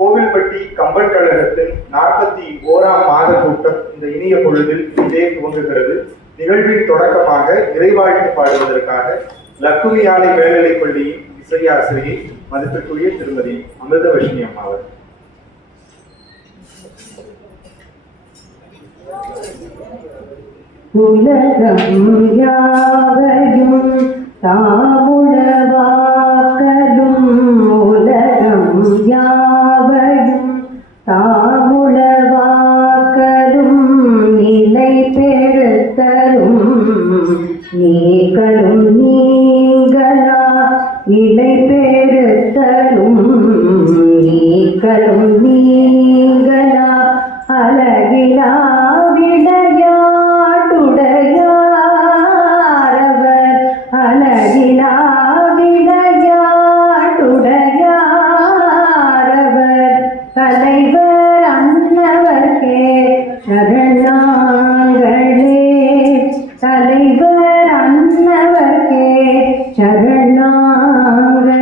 கோவில்பட்டி கம்பன் கழகத்தின் 41ஆம் மாத கூட்டம் இந்த இனிய பொழுதில் இதே துவங்குகிறது. நிகழ்வின் தொடக்கமாக இறைவாழ்த்து பாடுவதற்காக லக்குமி ஆலை மேல்நிலைப் பள்ளியின் இசையாசிரியை மதிப்பிற்குரிய திருமதி அமிர்தவர்ஷினி அம்மா அவர். உலகம் யாவையும் தாமுளவாக்கலும் உலகம் யாவையும் தாமுளவாக்கலும் நிலை பெறுத்தலும் நீங்களும் நீங்களா நிலை பெறுத்தலும் நீங்களும் நீங்களா அழகிலா விளையாட்டுடையாரவர் அழகிலா விளையாட்டுடையாரவர் தலைவர் அன்னவர்க்கே சரணாங்களே தலைவர் அன்னவர்க்கே சரணாங்களே.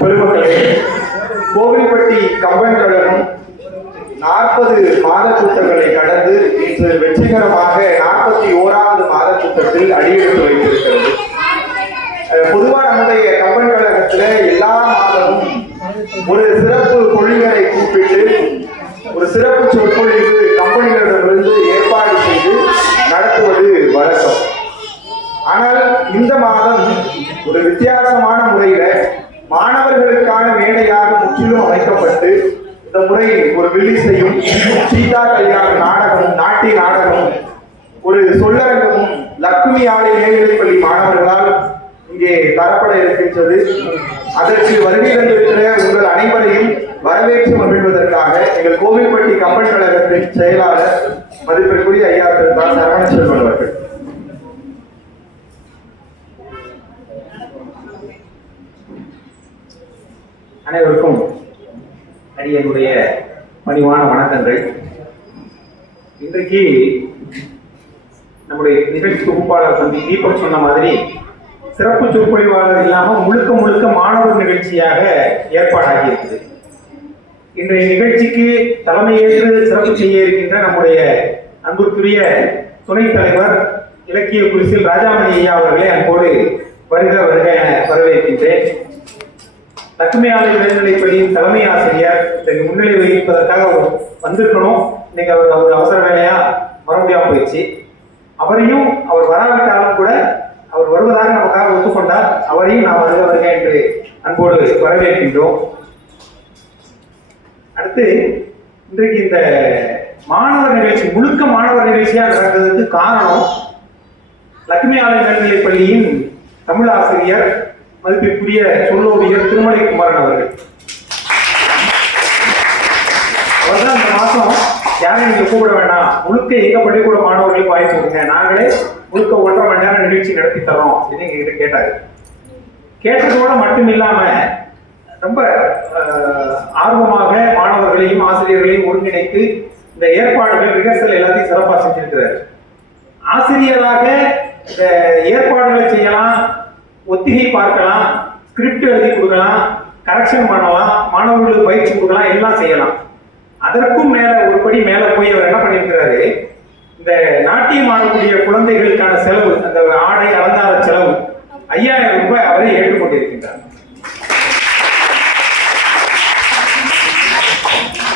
பெருமக்களே, கோவில்பட்டி கம்பன் கழகம் 40 மாத கூட்டங்களை கடந்து இன்று வெற்றிகரமாக 41வது மாத கூட்டத்தில் அடியெடுத்து வைத்திருக்கிறது. பொதுவாக நம்முடைய கம்பன் கழகத்துல எல்லா மாதமும் ஒரு சிறப்பு பொழிவரை கூப்பிட்டு ஒரு சிறப்பு சொற்பொழிவு கம்பெனிகளிடமிருந்து ஏற்பாடு செய்து நடத்துவது வழக்கம். ஆனால் இந்த மாதம் ஒரு வித்தியாசமான முறையில மாணவர்களுக்கான மேடையாக முற்றிலும் அமைக்கப்பட்டு இந்த முறை ஒரு வில்லிசையும் சீதா கல்யாண நாடகமும் நாட்டிய நாடகமும் ஒரு சொல்லரங்கமும் லக்குமி ஆலை மேல்நிலைப்பள்ளி மாணவர்களால் இங்கே தரப்பட இருக்கின்றது. அதற்கு வருகை தந்திருக்கிற உங்கள் அனைவரையும் வரவேற்று மகிழ்வதற்காக எங்கள் கோவில்பட்டி கம்பன் கழகத்தின் செயலாளர் மதிப்பிற்குரிய ஐயா திரு சரவண செல்வன் அவர்கள். அனைவருக்கும் அடியனுடைய பணிவான வணக்கங்கள். இன்றைக்கு நம்முடைய நிகழ்ச்சி தொகுப்பாளர் தம்பி தீபக் சொன்ன மாதிரி சிறப்பு சொற்பொழிவாளர் இல்லாமல் முழுக்க முழுக்க மாணவர் நிகழ்ச்சியாக ஏற்பாடாகி இருக்குது. இன்றைய நிகழ்ச்சிக்கு தலைமையேற்று சிறப்பு செய்ய இருக்கின்ற நம்முடைய அன்புக்குரிய துணைத் தலைவர் இலக்கிய குருசில் ராஜாமணி ஐயா அவர்களை அன்போடு வருக வருக என வரவேற்கின்றேன். லக்குமி ஆலை மேல்நிலைப்பள்ளியின் தலைமை ஆசிரியர் இன்றைக்கு முன்னிலை வகிப்பதற்காக வந்திருக்கணும். இன்னைக்கு அவர் அவசர வேலையா வர முடியாமல் போயிடுச்சு. அவரையும் அவர் வராவிட்டாலும் கூட அவர் வருவதாக நமக்காக ஒத்துக்கொண்டார். அவரையும் நாம் வருக வருக என்று அன்போடு வரவேற்கின்றோம். அடுத்து இன்றைக்கு இந்த மாணவர் நிகழ்ச்சி முழுக்க மாணவர் நிகழ்ச்சியாக நடந்ததுக்கு காரணம் லக்குமி ஆலை மேல்நிலைப்பள்ளியின் தமிழ் ஆசிரியர் மதிப்பிற்குரிய சொல்லோவியர் திருமலை குமாரன் அவர்கள். அவர்தான் இந்த மாசம் யாரையும் நீங்க கூப்பிட வேண்டாம், முழுக்க எங்க பள்ளிக்கூட மாணவர்களுக்கு வாய்ப்பு கொடுங்க, நாங்களே முழுக்க 1.5 மணி நேரம் நிகழ்ச்சி நடத்தி தரோம் அப்படின்னு எங்ககிட்ட கேட்டாரு. கேட்டதோட மட்டும் இல்லாம ரொம்ப ஆர்வமாக மாணவர்களையும் ஆசிரியர்களையும் ஒருங்கிணைத்து இந்த ஏற்பாடுகள் ரிஹர்சல் எல்லாத்தையும் சிறப்பாக செஞ்சிருக்கிறார். ஆசிரியராக இந்த ஏற்பாடுகளை செய்யலாம், ஒத்திகை பார்க்கலாம், ஸ்கிரிப்ட் எழுதி கொடுக்கலாம், கரெக்ஷன் பண்ணலாம், மாணவர்களுக்கு பயிற்சி கொடுக்கலாம், எல்லாம் செய்யலாம். அதற்கும் மேல ஒரு படி மேல போய் அவர் என்ன பண்ணியிருக்கிறாரு, இந்த நாட்டியம் ஆடக்கூடிய குழந்தைகளுக்கான செலவு, அந்த ஆடை அலங்கார செலவு 5000 ரூபாய் அவரை ஏற்றுக்கொண்டிருக்கின்றார்.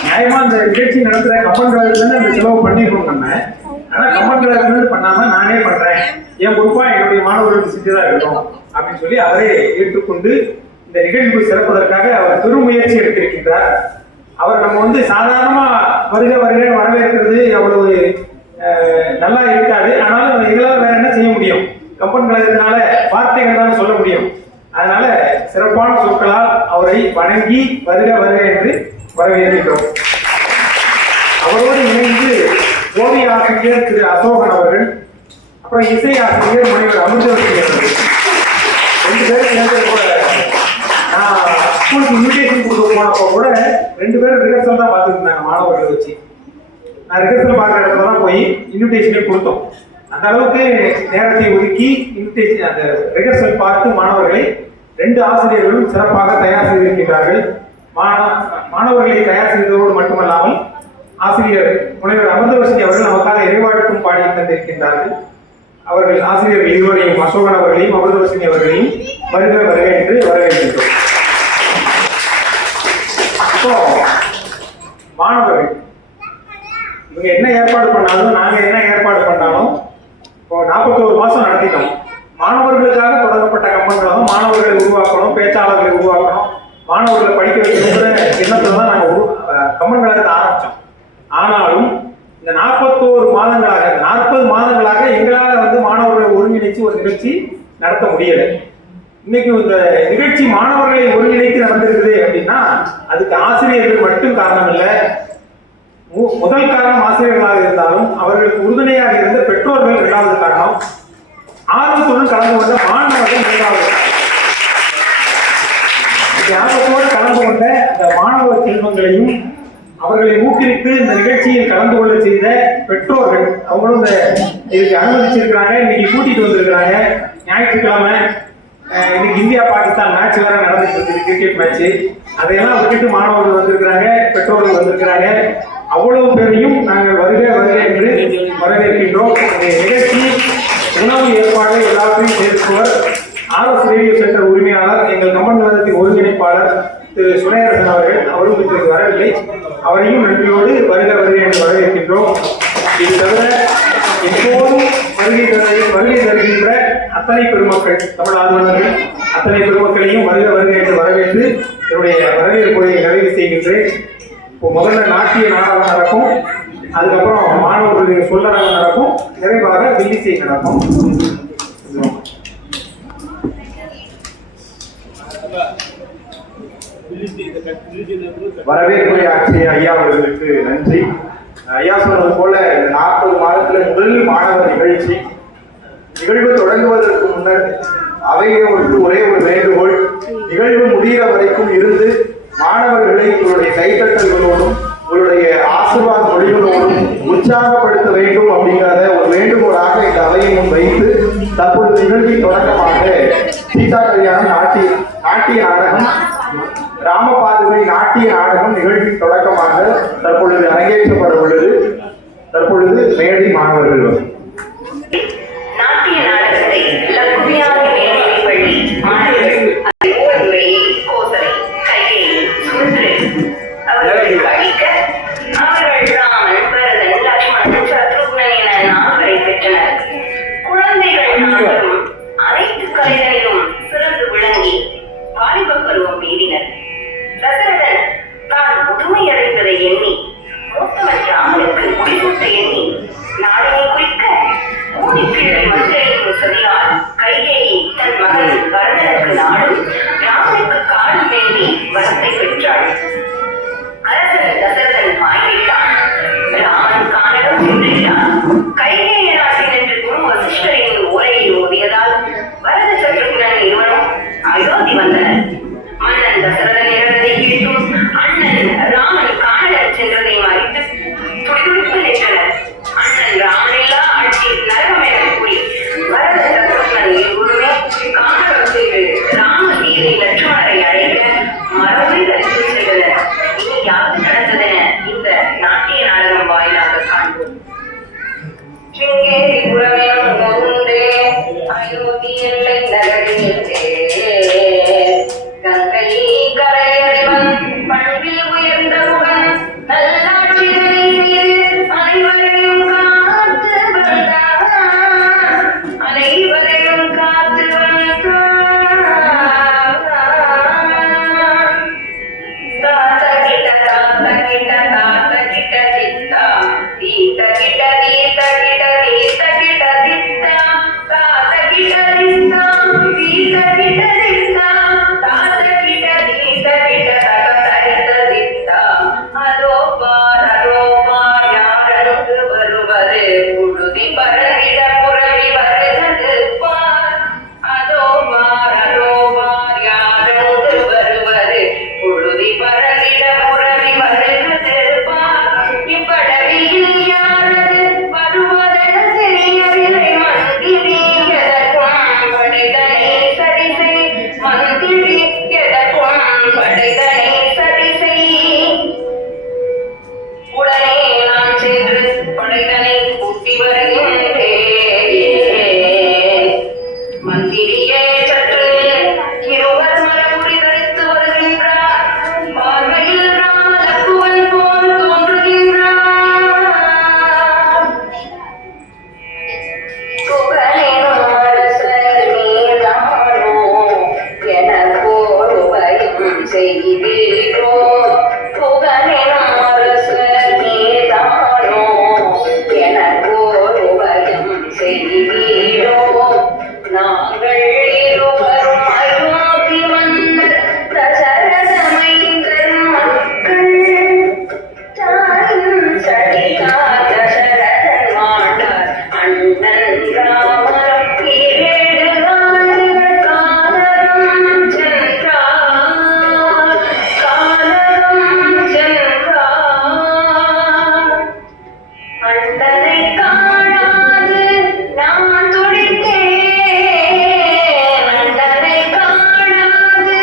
நியாயமா இந்த நிகழ்ச்சி நடத்துற கம்பன் கழகத்துல அந்த செலவு பண்ணிருக்கோம் நம்ம. ஆனா கம்பன் கழகத்துல பண்ணாம நானே பண்றேன், என் பொறுப்பா என்னுடைய மாணவர்களுக்கு செஞ்சுதான் இருக்கணும் அப்படின்னு சொல்லி அவரே ஏற்றுக்கொண்டு இந்த நிகழ்வு சிறப்பதற்காக அவர் பெரும் முயற்சி எடுத்திருக்கின்றார். அவர் நம்ம சாதாரணமா வருக வருக வரவேற்கிறது அவ்வளவு நல்லா இருக்காது. ஆனாலும் எங்களால் வேற என்ன செய்ய முடியும், கம்பன் கழகத்தினால வார்த்தைகள் தான் சொல்ல முடியும். அதனால சிறப்பான சொற்களால் அவரை வணங்கி வருக வருக என்று வரவேற்கிறோம். அவரோடு இணைந்து ஓவிய ஆசிரியர் திரு அசோகன் அவர்கள், அப்புறம் இசை ஆசிரியர் முனைவர் அமிர்தவர்ஷினி அவர்கள் 2 பேரும் சேர்ந்து கூட நான் ஸ்கூலுக்கு இன்விடேஷன் கொடுக்க போனப்போ கூட 2 பேரும் ரிஹர்சல் தான் பார்த்துட்டு இருந்தாங்க மாணவர்களை வச்சு. நான் ரிஹர்சல் பார்க்குற இடத்துல தான் போய் இன்விடேஷனே கொடுத்தோம். அந்த அளவுக்கு நேரத்தை ஒதுக்கி இன்விடேஷன் அந்த ரிஹர்சல் பார்த்து மாணவர்களை 2 ஆசிரியர்களும் சிறப்பாக தயார் செய்திருக்கிறார்கள். மாணவர்களை தயார் செய்ததோடு மட்டுமல்லாமல் ஆசிரியர் முனைவர் அமிர்தவர்ஷினி அவர்கள் நமக்காக இறைவாழ்த்தும் பாடி தந்திருக்கின்றார்கள். அவர்கள் ஆசிரியர்கள் இருவரையும், அசோகன் அவர்களையும் அமிர்தவர்ஷினி அவர்களையும் வருக வருக என்று வரவேற்கின்றோம். இப்போ மாணவர்கள் இவங்க என்ன ஏற்பாடு பண்ணாலும், நாங்க என்ன ஏற்பாடு பண்ணாலும், இப்போ 41 மாசம் நடத்திட்டோம். மாணவர்களுக்காக தொடங்கப்பட்ட கம்பெனிகளும் மாணவர்களை உருவாக்கணும், பேச்சாளர்களை உருவாக்கணும், மாணவர்களை படிக்க வைக்கணுங்கிற எண்ணத்துல தான் நாங்கள் கம்பெனிகளை ஆரம்பிச்சோம். ஆனாலும் இந்த 41 மாதங்களாக 40 மாதங்களாக எங்களால் மாணவர்களை ஒருங்கிணைச்சு ஒரு நிகழ்ச்சி நடத்த முடியலை. இன்னைக்கு இந்த நிகழ்ச்சி மாணவர்களை ஒருங்கிணைத்து நடந்திருக்குது அப்படின்னா அதுக்கு ஆசிரியர்கள் மட்டும் காரணம் இல்லை. முதல் காரணம் ஆசிரியர்களாக இருந்தாலும் அவர்களுக்கு உறுதுணையாக இருந்த பெற்றோர்கள் 2வது காரணம், ஆர்வத்துடன் கலந்து கொண்ட மாணவர்கள் 3வது காரணம். ஆர்வத்தோடு கலந்து கொண்ட அந்த மாணவ செல்வங்களையும் அவர்களை ஊக்குவித்து இந்த நிகழ்ச்சியில் கலந்து கொள்ள செய்த பெற்றோர்கள் அவங்களும் இந்த இதுக்கு அனுமதிச்சிருக்கிறாங்க. இன்னைக்கு கூட்டிட்டு வந்திருக்கிறாங்க. ஞாயிற்றுக்கிழமை இன்னைக்கு இந்தியா பாகிஸ்தான் மேட்ச் வேற நடந்துட்டு இருக்குது, கிரிக்கெட் மேட்ச். அதையெல்லாம் விட்டுட்டு மாணவர்கள் வந்திருக்கிறாங்க, பெற்றோர்கள் வந்திருக்கிறாங்க. அவ்வளவு பேரையும் நாங்கள் வருக வருக என்று வரவேற்கின்றோம். இந்த நிகழ்ச்சி உணவு ஏற்பாடு எல்லாத்தையும் சேர்ப்பவர் RS ரேடியோ சென்டர் உரிமையாளர், எங்கள் கம்பன் நிலையத்தின் ஒருங்கிணைப்பாளர் திரு சுனையரசன் அவர்கள். அவரும் இன்றைக்கு வரவில்லை. அவரையும் நன்றியோடு வருக வருக என்று வரவேற்கின்றோம். இது தவிர எப்போதும் வருகை தருகின்ற அத்தனை பெருமக்கள், தமிழ் ஆர்வலர்கள் அத்தனை பெருமக்களையும் வருக வருக என்று வரவேற்று என்னுடைய வரவேற்புரையை நிறைவு செய்கின்றேன். இப்போ முதல்ல நாட்டிய நாடகம் நடக்கும், அதுக்கப்புறம் மாணவர்களுடைய சொல்லரங்கம் நடக்கும், நிறைவாக வில்லிசை நடக்கும். வரவேற்புரை ஆற்றிய ஐயா அவர்களுக்கு நன்றி. ஐயா சொன்னது போல 40 மாதத்துல முதல் மாணவர் நிகழ்வு தொடங்குவதற்கு முன்னர் அவையோருக்கு ஒரே ஒரு வேண்டுகோள், நிகழ்வு முடிகிற வரைக்கும் இருந்து மாணவர்களை உங்களுடைய கைத்தட்டல்களோடும் உங்களுடைய ஆசீர்வாத மொழிகளோடும் உற்சாகப்படுத்த வேண்டும் அப்படிங்கிறத ஒரு வேண்டுகோளாக இந்த அவையை முன் வைத்து தற்பொழுது நிகழ்வின் தொடக்கமாக சீதா கல்யாணம் நாட்டிய நாடகம், ராமபாதுகை நாட்டிய நாடகம் நிகழ்வின் தொடக்கமாக தற்பொழுது அரங்கேற்றப்பட உள்ளது. தற்பொழுது மேடை மாணவர்கள் நாட்டிய நாடகத்தை லக்குமியாலை மேல்நிலைப் பள்ளி மாணவர்கள் கோசலை கைகேயி சுமந்திரன் அவர்கள் அளிக்க அவர்கள் ராமன், பரதன், லட்சுமணன், சத்ருக்னன் என 4 பெற்றனர். குழந்தைகள் 4 அனைத்து கலைகளிலும் சிறந்து விளங்கி வாலிப பருவம் மீறினர். தசரதன் தான் முதுமையடைந்ததை எண்ணி மூத்தவன் ராமனுக்கு முடிசூட்ட எண்ணி நாடினை குறிக்க கூடிக்கிழமை மந்திரியின் சரியால் கைகேயி தன் மகன் பரதனுக்கு நாடும் ராமனுக்கு காடும் வேண்டி வரத்தை பெற்றாள். அரசன் தசரதன் மாய்விட்டான். ராமன் காணலும் சென்றிட்டான். கைகேய நாட்டில் என்று குரு வசிஷ்டரின் ஓலையை ஓதியதால் வரத சத்ருக்னன் இருவரும் அயோத்தி வந்தனர். மன்னன் தசரதன் இறந்ததை கேட்டும் அண்ணன் ராமன் காணலும் சென்றதை மறைத்து துடிதுடித்து நின்றனர். அண்ணன் ராமனில்லா ஆட்சி நரகம் என கூறி வரத சத்ருக்னன் இருவருமே காணலும் செய்து ராம சீதை லட்சுமணரை அழைக்க மறுபடி தரித்து சென்றனர். இனி யாது நடந்ததென இந்த நாட்டிய நாடகம் வாயிலாக காண்போம். சிங்கேரிபுரமெனும் ஒருண்டே அயோத்தி எல்லை நகரிலே கங்கை கரையறிவன் பண்பில் உயர்ந்த முகன் நல்லாட்சிகளை செய்து அனைவரையும் காத்து வந்தான். அனைவரையும் காத்து வந்தான். தாத்தகிட்ட கடைதனை சரி செய். உடனே நான் சென்று படைதனை கூட்டி வருகின்றேன். மந்திரியே சற்று இருவர் மரபுரி தரித்து வருகின்றார். பார்வையில் ராமலக்குவன் போல் தோன்றுகின்றார். புகழேனும் அரசர் நீர்தானோ எனக்கோர் உபயம் செய்தீரோ. புகழேனும் அரசர் நீர்தானோ எனக்கோர் உபயம் செய்தீரோ. நாங்கள் இருவரும் அயோத்தி மன்னர் தசரத மைந்தர் மக்கள். தாயும் சடிகா தசரதன் மாண்டார் அண்ணன் ராமர் 7 ஆண்டுகள் காலகம் சென்றார். காலகம் சென்றார். அண்ணனை காணாது நான் துடித்தேன். அண்ணனை காணாது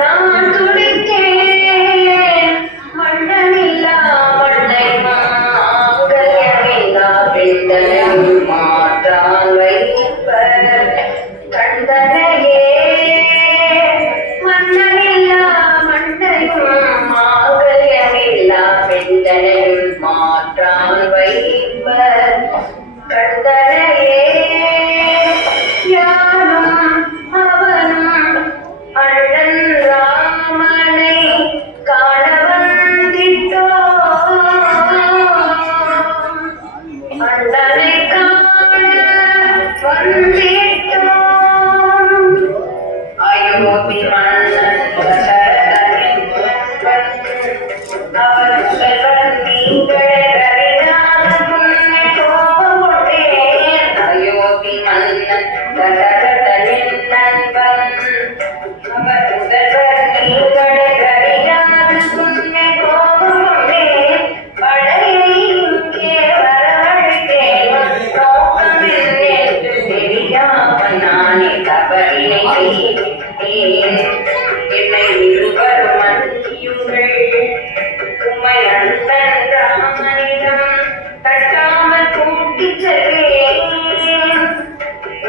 நான் துடித்தேன். மன்னனில்லா மண்ணை மாங்கல்யமில்லா பெண்களை மாற்றான் வைப்பர் கண்டனையே. மன்னனில்லா மண்ணையும் மாங்கல்யமில்லா பெண்களையும் மாற்றான் வைப்பர் கண்டனையே. யாரும் அவனும் அண்ணன் ராமனை காண வந்திட்டோம். அண்ணனை காண வந்திட்டோம். அயோத்தி மன்னன் தசரதனின் புதல்வன். அவர் புதல்வன் நீங்களே அறியாத முன்னே கோபம் கொண்டேன். அயோத்தி மன்னன் தசரதனின் நண்பன். அவர் புதல்வர் நீங்களே அறியாத முன்னே கோபம் கொண்டேன். படையை இங்கே வரவழைத்தேன். நோக்கம் என்னென்று தெரியாமல் நானே தவறினை செய்தேன். என்னை இருவரும் மன்னியுங்கள். உம்மை நண்பன் ராமனிடம் தட்டாமல் கூட்டிச் செல்வேன்.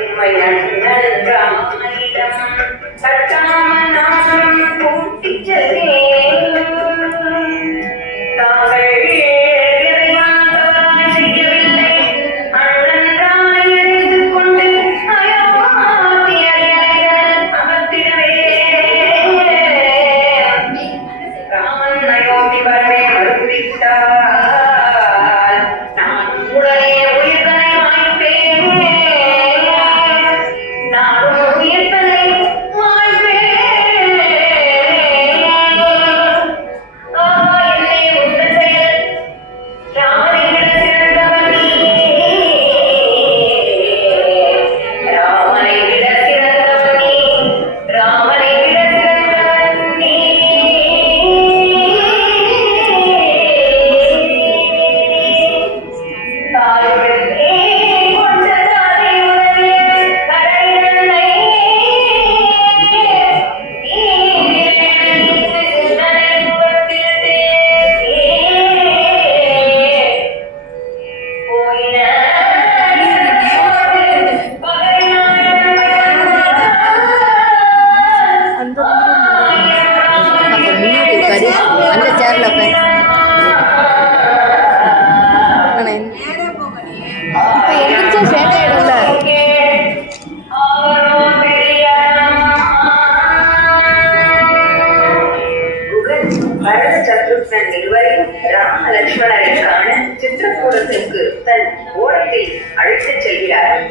உம்மை நண்பன் ராமனிடம் தட்டாமல் நானும் கூட்டிச் செல்வேன். தாங்கள் எதையாவது செய்யவில்லை. அண்ணன் ராமனை எதிர்த்து கொண்டு அயோத்தியை அமர்த்திடவே. ராமன் அயோத்தி வரவே மறுத்துவிட்டார். நான் உடனே உயிர்களை மாய்ப்பேன். நானும் உயிர்களை மாய்ப்பேன். என்னை உந்த செயல் ராமனை விட சிறந்தவன் நீ. ராமனை விட சிறந்தவன் நீ. ராமனை விட சிறந்தவன் நீ. தாயுடனே கொண்ட தாரை உடனே கரைதன்னை. அந்த சேர்ல போய் இப்ப எந்திரிச்சா சேட்டை ஆயிடும்ல. பரத சத்ருக்னன் இருவரையும் ராம லட்சுமணரை காண சித்திரக்கூடத்திற்கு தன் ஓரத்தில் அழைத்துச் செல்கிறார்.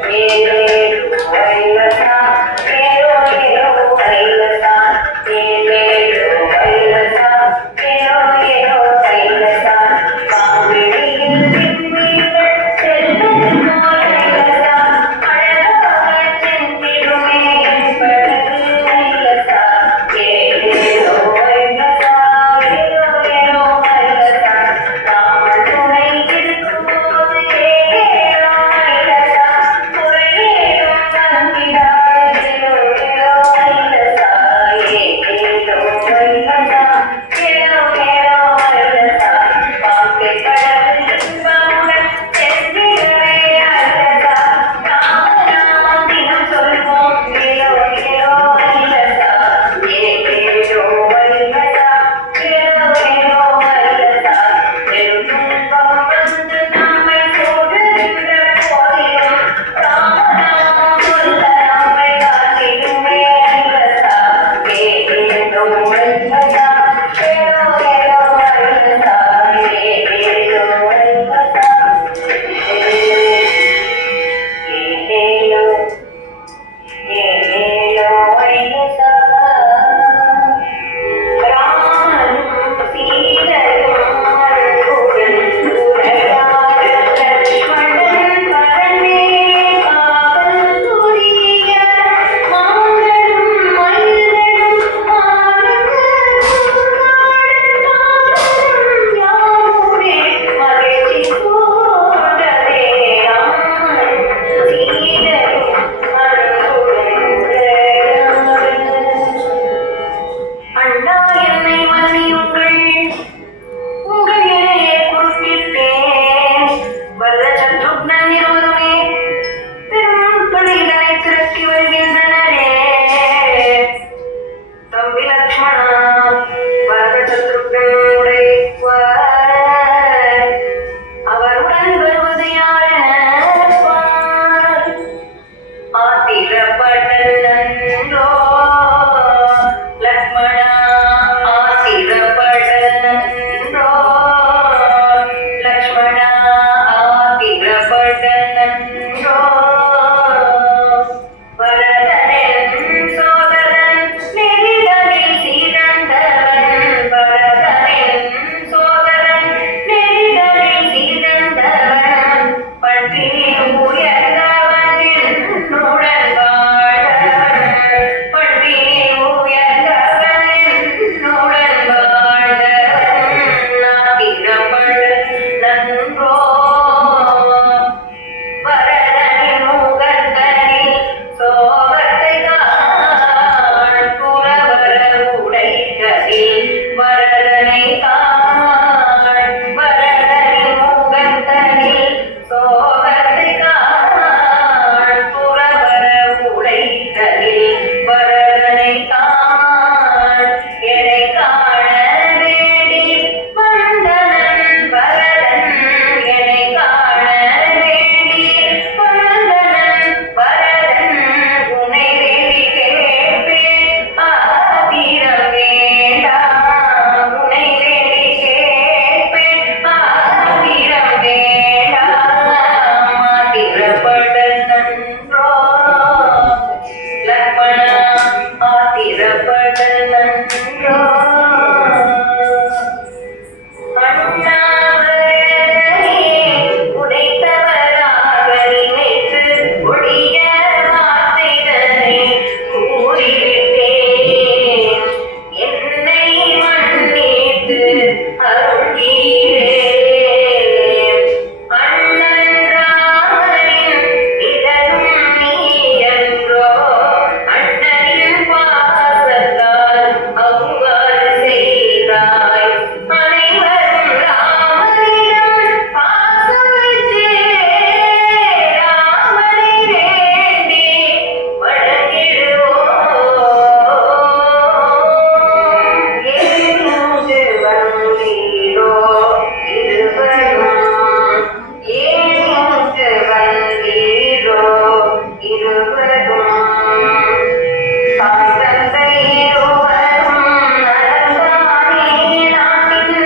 அனைவரும் ராமனிடம் பாசம் வைத்தே ராமனை வேண்டி வணங்கிடுவோம். ஏனென்று வந்தீரோ இருவரும், ஏனென்று வந்தீரோ இருவரும், தாய் தந்தை இருவரும் நலந்தானே நாட்டின்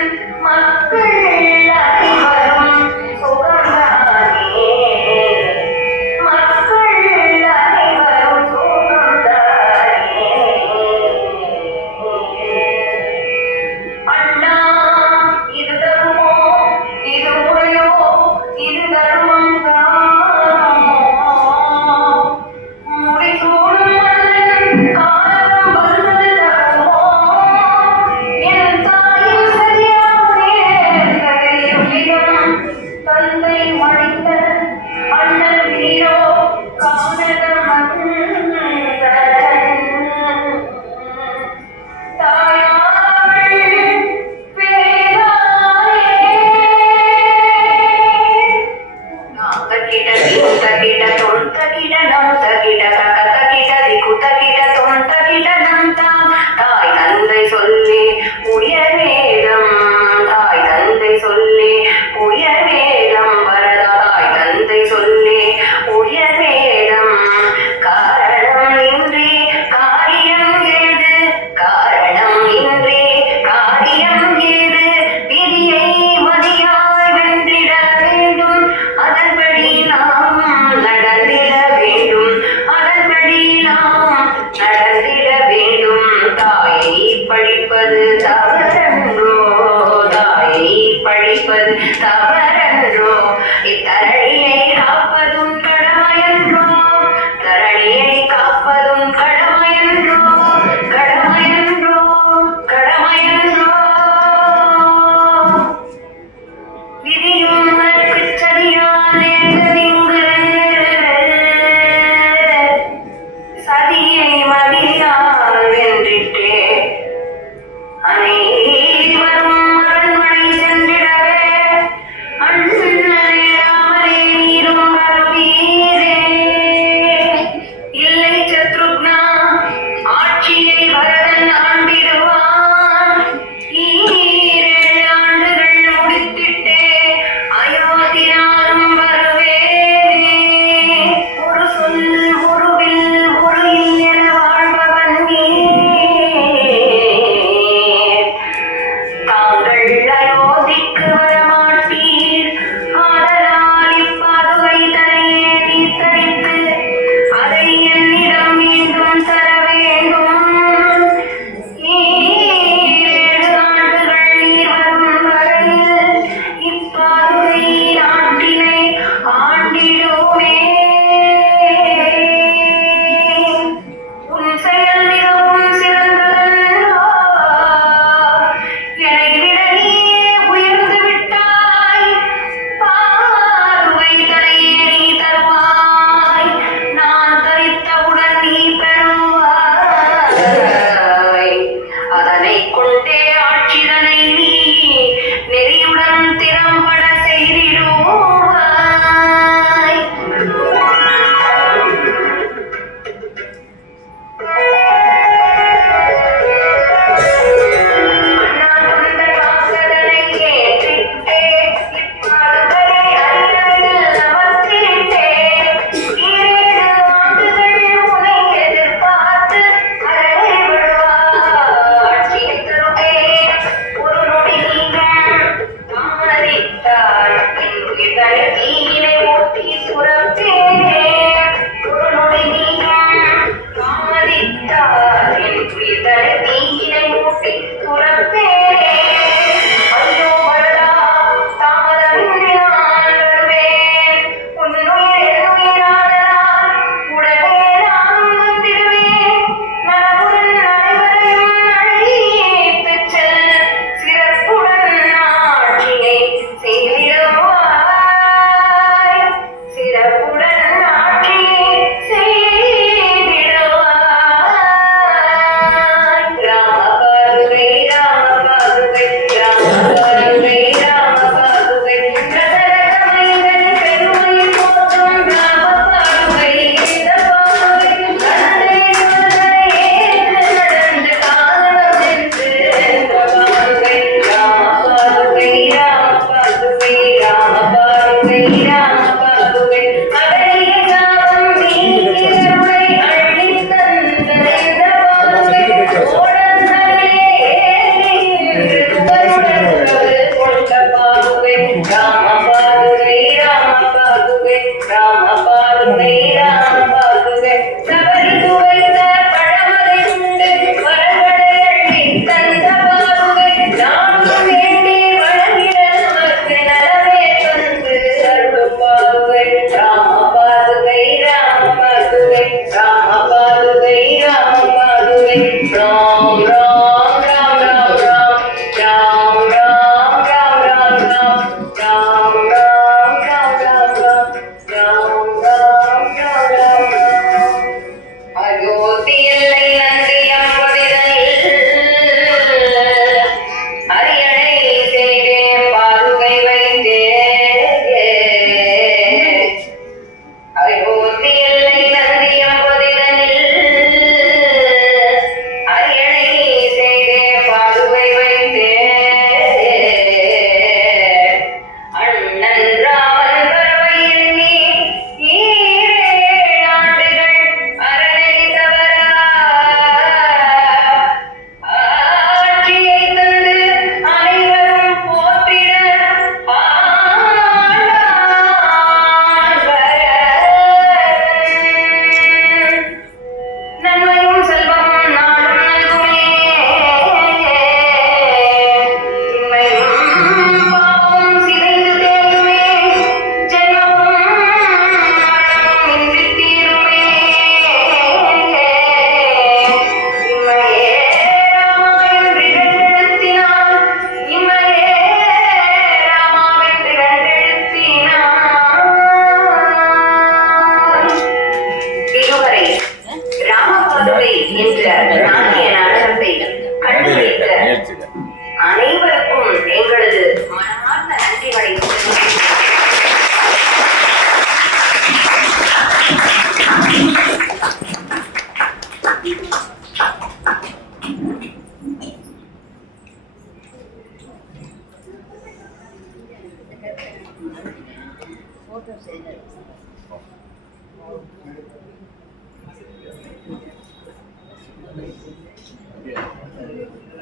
அனைவருக்கும் எங்களது மனமார்ந்த நன்றிகளை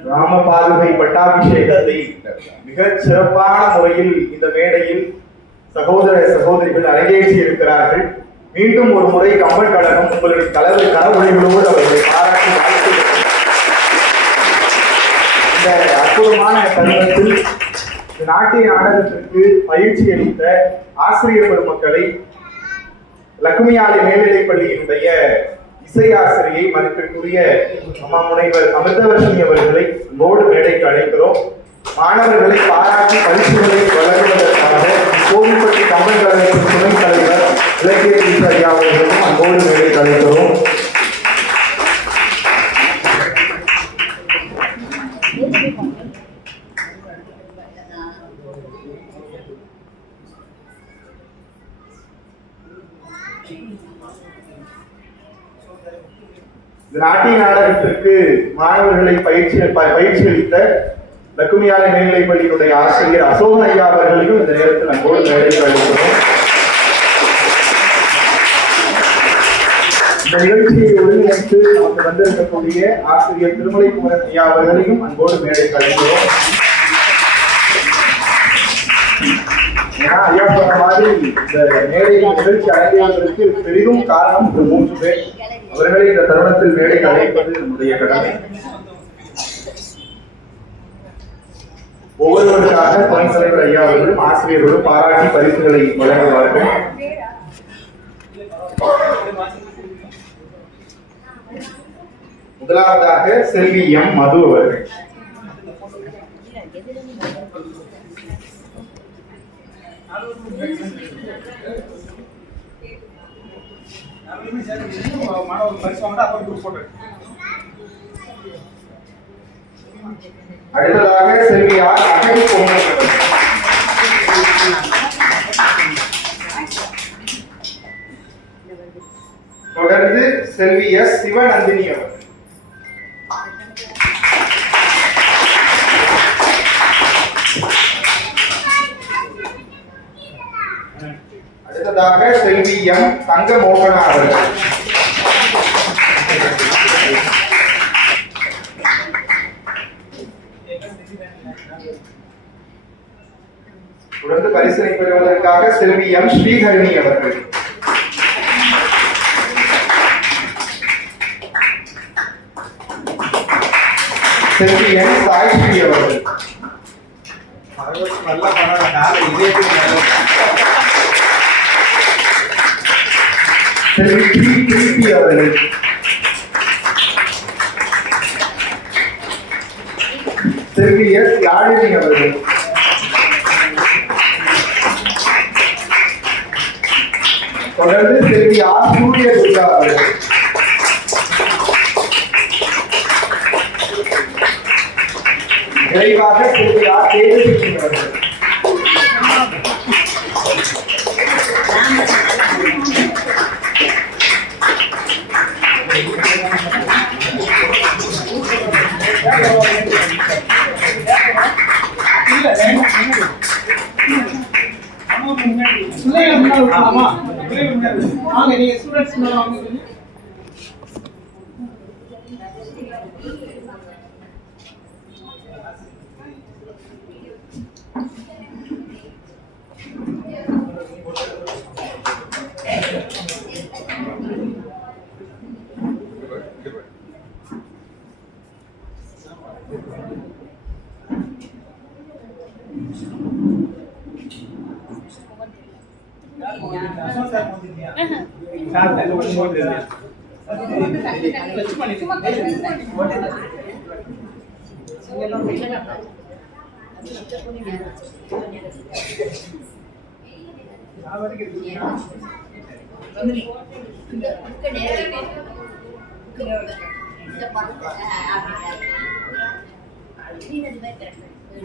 ராமபாதுகை பட்டாபிஷேகத்தை மிகச் சிறப்பான முறையில் இந்த மேடையில் சகோதர சகோதரிகள் அரங்கேற்றி இருக்கிறார்கள். மீண்டும் ஒரு முறை கம்பன் கழகம் உங்களுடைய தலைவர் கரவொலிகளோடு அவர்களை பாராட்டி வாழ்த்துகிறேன். இந்த அற்புதமான தருணத்தில் இந்த நாட்டிய நாடகத்திற்கு பயிற்சி அளித்த ஆசிரியர் பெருமக்களை, லக்குமியாலை மேல்நிலைப் பள்ளியினுடைய இசை ஆசிரியை மதிப்பிற்குரிய அம்மா முனைவர் அமிர்தவர்ஷினி அவர்களை போர்டு மேடைக்கு அழைக்கிறோம். மாணவர்களை பாராட்டி பரிசுகளை வழங்குவதற்காக கோவில்பட்டி கம்பன் கழகத்தின் துணைத் தலைவர் இலக்கிய ஐயா அவர்களும் அன்போடு மேடைக்கு அழைக்கிறோம். நாட்டிய நாடகத்திற்கு மாணவர்களை பயிற்சி அளித்த லக்குமியாலை மேல்நிலைப் பள்ளியினுடைய ஆசிரியர் அசோகன் ஐயா அவர்களையும் இந்த நேரத்தில் நம்மோடு மேடையில் அழைக்கிறோம். இந்த நிகழ்ச்சியை ஒருங்கிணைத்து நமக்கு வந்திருக்கக்கூடிய ஆசிரியர் திருமலை குமரன் ஐயா அவர்களையும் அன்போடு மேடையில் அழைக்கிறோம். ஏன்னா ஐயா சொன்ன மாதிரி இந்த மேடையில் நிகழ்ச்சி அடைவதற்கு பெரிதும் காரணம் 3 பேர். அவர்களை இந்த தருணத்தில் மேடைக்கு அழைப்பது நம்முடைய கடமை. ஒவ்வொருவருக்காக துணைத் தலைவர் ஐயா அவர்களும் ஆசிரியர்களும் பாராட்டி பரிசுகளை வழங்குவார்கள். முதலாவதாக செல்வி எம் மது அவர்கள். அடுத்ததாக செல்வி ஆர் அகை பொங்கல். தொடர்ந்து செல்வி எஸ் சிவநந்தினி அவர்கள். அடுத்ததாக செல்வி எம் தங்க மோகனா அவர்கள். தொடர்ந்து பரிசினை பெறுவதற்காக செல்வி எம் ஸ்ரீஹரிணி அவர்கள். செல்வி எம் சாய்ஸ்ரீ அவர்கள். நல்லா செல்வி டி கிருத்தி அவர்கள். செல்வி எஸ் யாழினி அவர்கள். தொடர்ந்து செல்வி ஆர் சூரிய துர்கா அவர்கள். நிறைவாக செல்வி ஆர் தேஜஸ்வினி அவர்கள்.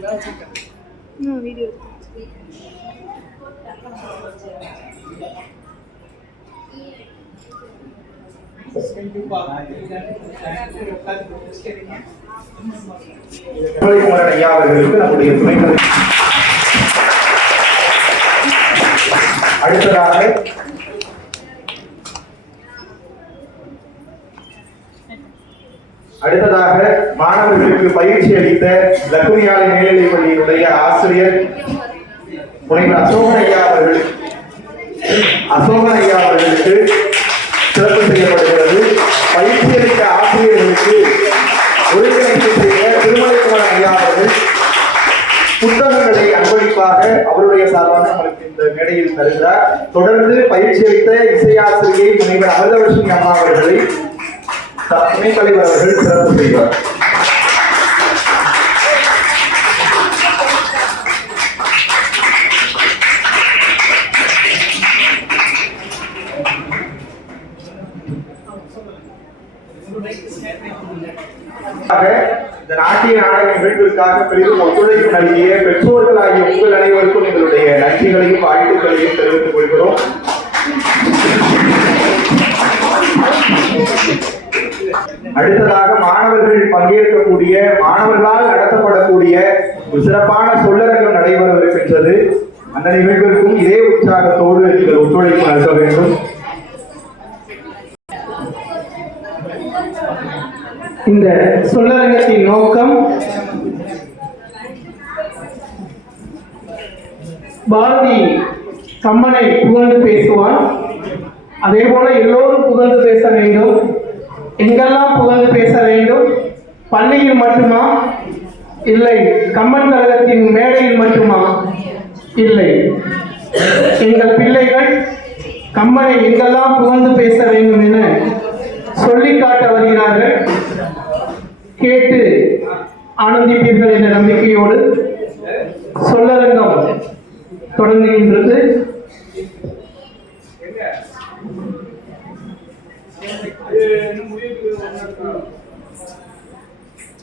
குமரன் ஐயா அவர்களுக்கு நம்முடைய துணைகள். அடுத்ததாக மாணவர்களுக்கு பயிற்சி அளித்த லக்குமியாலை மேல்நிலைப் பள்ளியினுடைய ஆசிரியர் முனைவர் அசோகன் ஐயா அவர்களுக்கு சிறப்பு செய்யப்படுகிறது. பயிற்சி அளித்த ஆசிரியர்களுக்கு ஒருங்கிணைப்பு செய்த திருமலைக்குமரன் ஐயா அவர்கள் புத்தகங்களை அன்பளிப்பாக அவருடைய சார்பாக நம்மளுக்கு இந்த மேடையில் தருகிறார். தொடர்ந்து பயிற்சி அளித்த இசையாசிரியை முனைவர் அமிர்தவர்ஷினி அம்மா அவர்களை துணைத் தலைவர் அவர்கள் சிறப்பு செய்வார். இந்த நாட்டிய நாடக நிகழ்விற்காக பெரிதும் ஒத்துழைப்பு நல்கிய பெற்றோர்கள் ஆகிய உங்கள் அனைவருக்கும் எங்களுடைய நன்றிகளையும் வாழ்த்துக்களையும் தெரிவித்துக் கொள்கிறோம். அடுத்ததாக மாணவர்கள் பங்கேற்கக்கூடிய மாணவர்களால் நடத்தப்படக்கூடிய ஒரு சிறப்பான சொல்லரங்கம் நடைபெறவிருக்கின்றது. அந்த நிகழ்விற்கும் இதே உற்சாகத்தோடு நீங்கள் ஒத்துழைப்பு நல்க வேண்டும். இந்த சொல்லரங்கத்தின் நோக்கம் பாரதி கம்மனை புகழ்ந்து பேசுவான், அதே போல எல்லோரும் புகழ்ந்து பேச வேண்டும். எங்கெல்லாம் புகழ்ந்து பேச வேண்டும்? பள்ளியில் மட்டுமா? இல்லை. கம்மன் கழகத்தின் மேடையில் மட்டுமா? இல்லை. எங்கள் பிள்ளைகள் கம்மனை எங்கெல்லாம் புகழ்ந்து பேச வேண்டும் என சொல்லி காட்ட வருகிறார்கள். கேட்டு ஆனந்திப்பீர்கள் என்ற நம்பிக்கையோடு சொல்லரங்கம் தொடங்குகின்றது.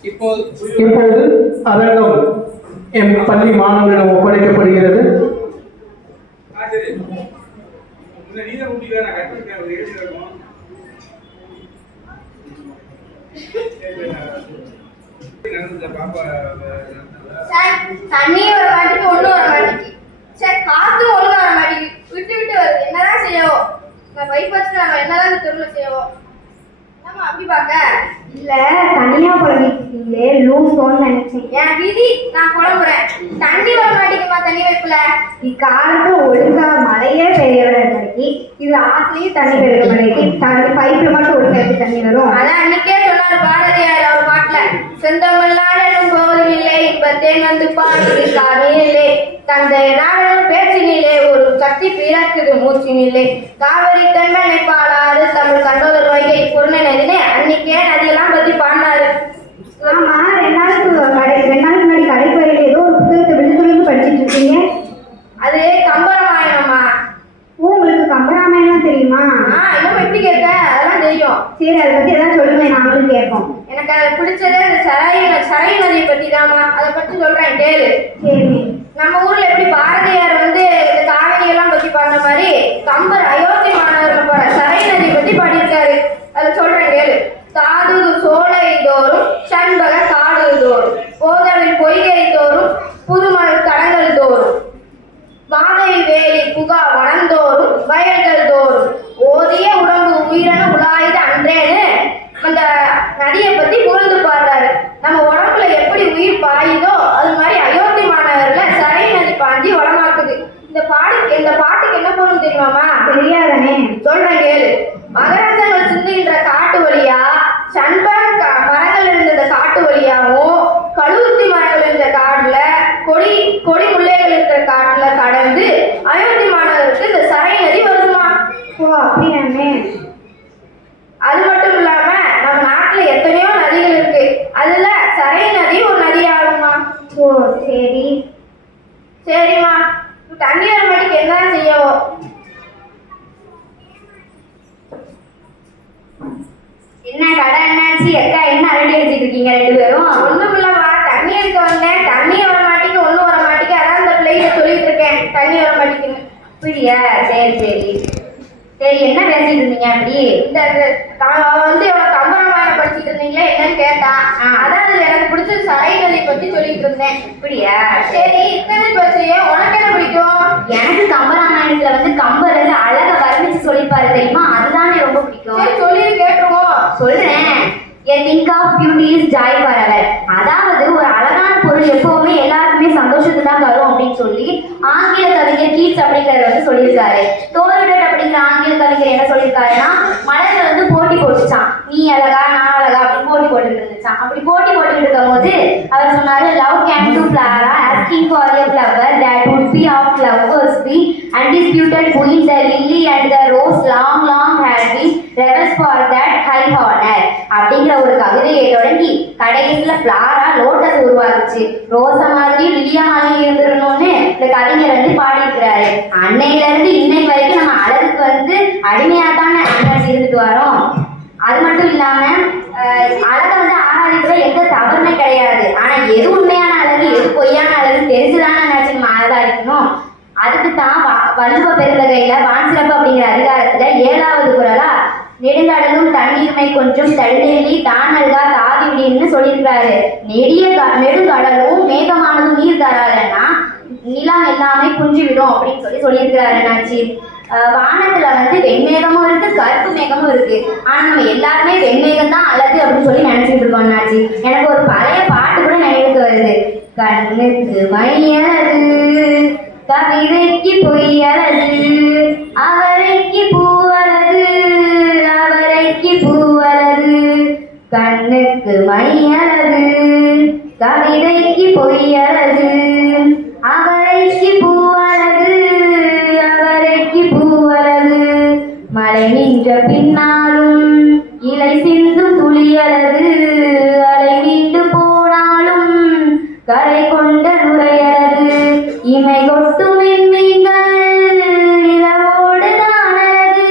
இப்போது அரங்கம் என் பள்ளி மாணவர்களிடம் ஒப்படைக்கப்படுகிறது. தண்ணி வர மாட்டேங்குது, ஒண்ணு வர மாட்டேங்குது. சரி, காத்தும் ஒழுங்கா வர மாட்டேங்குது, விட்டு விட்டு வருது. என்னதான் செய்யவோ? நான் பைப் வச்சு நம்ம என்னதான் இந்த தெருவில் செய்யவோ? நம்ம அப்படி பார்க்க இல்ல தனியா புலம்பிட்டீங்களே, லூசோன்னு நினைச்சேன். என் விதி, நான் புலம்புறேன். தண்ணி வர மாட்டேங்குமா தண்ணி வைப்புல? இக்காலத்துல ஒழுங்கா மழையே பெய்ய கிடைக்கி, இது ஆத்துலயும் தண்ணி பெருக கிடைக்கி, தண்ணி பைப்ல மட்டும் ஒழுங்கா எப்படி தண்ணி வரும்? அதான் அன்னைக்கே சொன்னாரு பாரதியார் அவர் பாட்டுல, செந்தமிழ்நாடும் போதும் இல்லை, இப்பத்தேன் வந்து பாடுது காவியிலே, தந்தை நாடும் பேச்சினிலே ஒரு சக்தி பிறக்குது மூச்சினிலே, காவிரி கண்மனை பாடாது தமிழ் கண்டோதர் வைகை பொருணை நதினே அன்னைக்கே நதியெல்லாம் பத்தி பாடினாரு. ஆமா, 2 நாளுக்கு முன்னாடி கடைப்பறையில ஏதோ ஒரு புத்தகத்தை விழுந்து படிச்சுட்டு இருக்கீங்க. அது கம்பராமாயணமா? உங்களுக்கு கம்பராமாயணம் தெரியுமா? இன்னும் எப்படி கேட்க? அதெல்லாம் தெரியும். சரி, அதை பத்தி ஏதாவது சொல்லுங்க, நாங்களும் கேட்போம். எனக்கு அதை பிடிச்சது அந்த சரை நதியை பத்தி தாமா. அதை பத்தி சொல்றேன் கேளு. சரி. நம்ம ஊர்ல எப்படி பாரதியார் வந்து இந்த காவிரி எல்லாம் பத்தி பாடின மாதிரி கம்பர் அயோத்தி மாநகரில் போற சரை நதியை பத்தி பாடியிருக்காரு. அதை சொல்றேன் கேளு. தாது சோலை தோறும் சண்பக காடு தோறும் போதவில் பொய்கை தோறும் புதுமணல் கடங்கள் தோறும் மாதை வேலி புகா வனந்தோறும் வயல்கள் தோறும் ஓதிய உடம்பு உயிரென உலாயுத அன்றேன்னு அந்த நதியை பத்தி புகழ்ந்து பாடுறாரு. நம்ம உடம்புல எப்படி உயிர் பாயுதோ அது மாதிரி அயோத்தி மாநகர்ல சரை நதி பாஞ்சி வளமாக்குது. இந்த பாட்டுக்கு என்ன பொருள் தெரியுமாமா? தெரியாதனே. சொல்றேன் கேளு. மகரந்தங்கள் சிந்துகின்ற காட்டு வழியா, சண்பக மரங்கள் இருந்த இந்த காட்டு வழியாவும், கழுவுத்தி மரங்கள் இருந்த காட்டுல, கொடி முல்லைகள் இருக்கிற காட்டுல கடந்து அயோத்தி மாநகருக்கு இந்த சரை நதி வருமா? ஓ, அப்படியாமே. அது மட்டும் இல்லாம நம்ம நாட்டுல எத்தனையோ நதிகள் இருக்கு, அதுல சரை நதி ஒரு நதி ஆகுமா? ஓ, சரி. சரிம்மா, தண்ணி வர மாட்டேங்குது, என்ன செய்யவோ? என்ன கடை என்னாச்சு? அக்கா என்ன அரடி அடிச்சிட்டு இருக்கீங்க 2 பேரும்? ஒண்ணும் இல்லவா, தண்ணி எடுக்க வந்தேன், தண்ணி வர அப்படியா? சரி சரி சரி, என்ன பேசிட்டு இருந்தீங்க அப்படி? இந்த வந்து கம்பராமாயணம் படிச்சுட்டு இருந்தீங்களே, என்னன்னு கேட்டான். அதான் அது எனக்கு பிடிச்ச சரைநதி பத்தி சொல்லிட்டு இருந்தேன். அப்படியா? சரி, இத்தனை பற்றியே உனக்கு என்ன பிடிக்கும்? எனக்கு கம்பராமாயணத்துல வந்து கம்பர் வந்து அழகா வர்ணிச்சு சொல்லிப்பாரு தெரியுமா, அதுதானே ரொம்ப பிடிக்கும். சரி சொல்லி கேட்டுருவோம். சொல்றேன். A thing of beauty is joy forever. அதாவது ஒரு அழகான பொருள் எப்பவுமே எல்லாருக்குமே சந்தோஷத்தை தான் தரும் அப்படின்னு சொல்லி ஆங்கில கவிஞர் கீட்ஸ் அப்படிங்கிறத வந்து சொல்லியிருக்காரு. தோரிடட் அப்படிங்கிற ஆங்கில கவிஞர் என்ன சொல்லியிருக்காருன்னா, மலர்கள் வந்து போட்டி போட்டுச்சான், நீ அழகா நான் அழகா அப்படின்னு போட்டி போட்டுட்டு இருந்துச்சான். அப்படி போட்டி போட்டுட்டு இருக்கும் போது அவர் சொன்னாரு, love can to Flora asking for a flower that would be of flowers be undisputed queen the lily and the rose long had been rebels for that high honor அப்படிங்கிற ஒரு கவிதையை தொடங்கி கடைசியில ஃபிளாரா லோட்டஸ் உருவாக்குச்சு, ரோசா மாதிரி லிலியா மாதிரி இருந்துடணும்னு இந்த கவிஞர் வந்து பாடியிருக்கிறாரு. அன்னையில இருந்து இன்னைக்கு வரைக்கும் நம்ம அழகுக்கு வந்து அடிமையாத்தான அண்ணாச்சி இருந்துட்டு வரோம். அது மட்டும் இல்லாம அழகை வந்து ஆராதிக்கிற எந்த தவறுமே கிடையாது. ஆனா எது உண்மையான அழகு எது பொய்யான அழகு தெரிஞ்சுதானே அண்ணாச்சி நம்ம ஆராதிக்கணும். அதுக்கு தான் வள்ளுவ பெருந்தகையில வான்சிறப்பு அப்படிங்கிற அதிகாரத்துல 7வது குறளா நெடுங்கடலும் தண்ணீர்மை கொஞ்சம் தடுநெல்லி தானல்கா தாதிவிடின்னு சொல்லியிருக்கிறாரு. நெடுங்கடலும் மேகமானதும் நீர் தராலன்னா நிலம் எல்லாமே குஞ்சிவிடும் அப்படின்னு சொல்லியிருக்கிறாரு அண்ணாச்சி. வானத்துல வந்து வெண்மேகமும் இருக்கு கருப்பு மேகமும் இருக்கு. ஆனா நம்ம எல்லாருமே வெண்மேகம் தான் அழகு அப்படின்னு சொல்லி நினைச்சிட்டு இருக்கோம் அண்ணாச்சி. எனக்கு ஒரு பழைய பாட்டு கூட நினைவுக்கு வருது. கண்ணுக்கு மையழகு கவிதைக்கு பொய்யழகு அவரைக்கு பூவழகு அவரைக்கு பூவழகு கண்ணுக்கு மையழகு கவிதைக்கு பொய்யழகு அவரைக்கு பூவழகு அவரைக்கு பூவழகு மழை நின்ற பின்னாலும் இலை சிந்தும் துளியழகு அலை மீண்டு போனாலும் கரை கொண்ட நுரையழகு இமை கொட்டும் விண்மீன்கள் இரவோடு தான் அழகு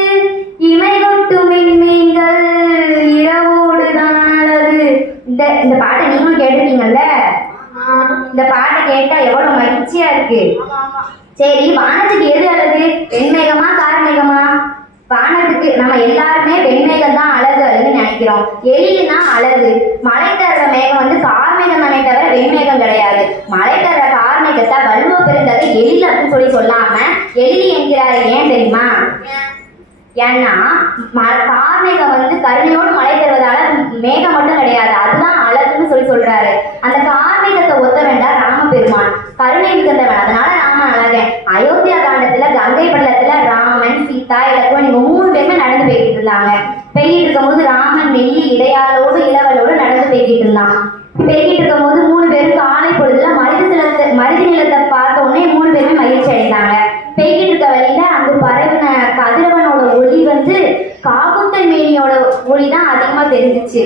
இமை கொட்டும் விண்மீன்கள் இரவோடு தான் அழகு. இந்த பாட்டை நீங்களும் கேட்டுட்டீங்கல்ல? இந்த பாட்டை கேட்டா எவ்வளவு மகிழ்ச்சியா இருக்கு. சரி, வானத்துக்கு எது அழகு, வெண்மேகமா கார்மேகமா? வானத்துக்கு நம்ம எல்லாருமே வெண்மேகம் தான் அழகு அழகுன்னு நினைக்கிறோம். எலினா அழகு. மழை தர்ற மேகம் வந்து கார்மேகம் தானே தவிர வெண்மேகம் கிடையாது. மழை தர்ற கார்மேகத்தை வள்ளுவ பெருந்தகை எழில் அப்படின்னு சொல்லாம எழிலி என்கிறாரு. ஏன் தெரியுமா? ஏன்னா கார்மேகம் வந்து கருணையோடு மழை தருவதால மேகம் மட்டும் கிடையாது, அதுதான் அழகுன்னு சொல்றாரு. அந்த கார்மேகத்தை ஒத்த வேண்டாம் ராமபெருமான், கருணை மிகுந்தவன், அதனால ராமன் அழகன். அயோத்தியா காண்டத்துல கங்கை பள்ளத்துல ராமன் சீதா இலக்குவன் இவங்க 3 பேருமே நடந்து போய்கிட்டு இருந்தாங்க. பெய்கிட்டு இருக்கும்போது ராமன் வெள்ளி இடையாளோடு இளவலோடு நடந்து போய்கிட்டு இருந்தான். பெய்கிட்டு இருக்கும் போது 3 பேரும் காலை பொழுதுல மருதி நிலத்தை பார்த்த உடனே 3 பேருமே மகிழ்ச்சி அடைந்தாங்க. பெய்கிட்டு இருக்க வழியில அந்த பரவின கதிரவனோட ஒளி வந்து காகுத்தன் மேனியோட ஒளி தான் அதிகமா தெரிஞ்சிச்சு.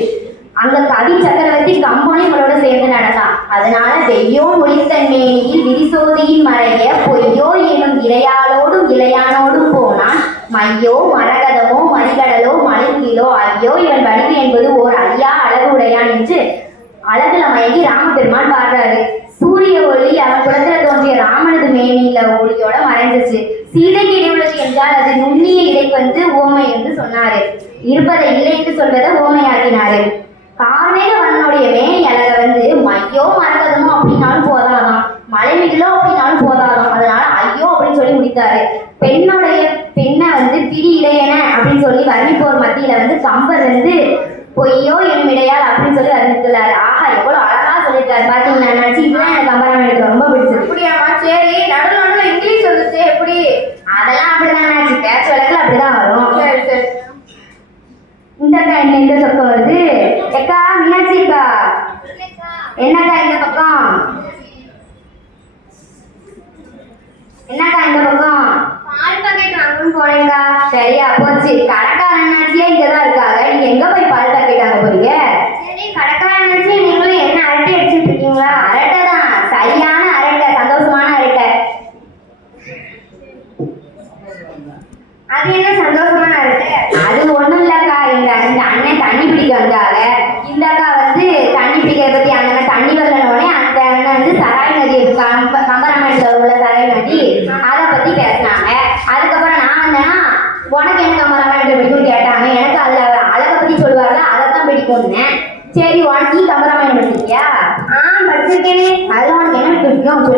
அங்க கவி சக்கரவர்த்தி கம்பனும் இவங்களோட சேர்ந்து நடந்தான். அதனால வெய்யோ ஒளித்தன் மேனியில் விரிசோதியின் மறைய பொய்யோ எனும் இளையாளோடும் இளையானோடும் போனான் மையோ மரகதமோ மணிகடலோ மலைமுகிலோ ஐயோ இவன் வடிவு என்பது ஓர் அழியா அழகு உடையான் என்று அழகுல மயங்கி ராமபெருமான் பாடுறாரு. சூரிய ஒளி அவன் குலத்துல தோன்றிய ராமனது மேனியில ஒளியோட மறைஞ்சிச்சு. சீதைக்கு இடையுள்ளது என்றால் அது நுண்ணிய இடைக்கு வந்து ஓமை என்று சொன்னாரு. இருப்பதை இல்லை என்று சொல்வதை ஓமையாக்கினாரு. கார்மேக வண்ணனுடைய மேனி அழக வந்து மையோ மரகதமோ அப்படின்னாலும் போதாதான், மலைமிகிலோ அப்படின்னாலும் போதாதான். அதனால ஐயோ அப்படின்னு சொல்லி முடித்தாரு. பெண்ணை வந்து பிடி இடையன அப்படின்னு சொல்லி வர்ணிப்போர் மத்தியில வந்து கம்பர் வந்து பொய்யோ எனும் இடையால் அப்படின்னு சொல்லி வர்ணித்துள்ளாரு. ஆஹா, எவ்வளவு அழகா சொல்லியிருக்காரு பாத்தீங்கன்னா. நினைச்சு இதுதான் எனக்கு கம்பராமாயணம் எனக்கு ரொம்ப பிடிச்சது. அப்படியாமா? சரி, நடுவில் இங்கிலீஷ் வந்துச்சு எப்படி? அதெல்லாம் அப்படிதான் நினைச்சு பேச்சு வழக்கில் அப்படிதான் வரும். சரி சரி. இந்தக்கா என்ன இந்த பக்கம் வருது? எக்கா மீனாட்சிக்கா, என்னக்கா இந்த பக்கம்? என்னக்கா இந்த பக்கம்? பால் பாக்கெட் வாங்கணும்னு போனேங்கா. சரியா போச்சு. கடைக்காரன் அண்ணாச்சியே இங்கதான் இருக்காங்க. நீங்க எங்க போய் பால் பாக்கெட் வாங்க போறீங்க? சரி, கடைக்காரன் அண்ணாச்சி நீங்களும் என்ன அரட்டை அடிச்சுட்டு இருக்கீங்களா? அரட்டை தான், சரியான அரட்டை.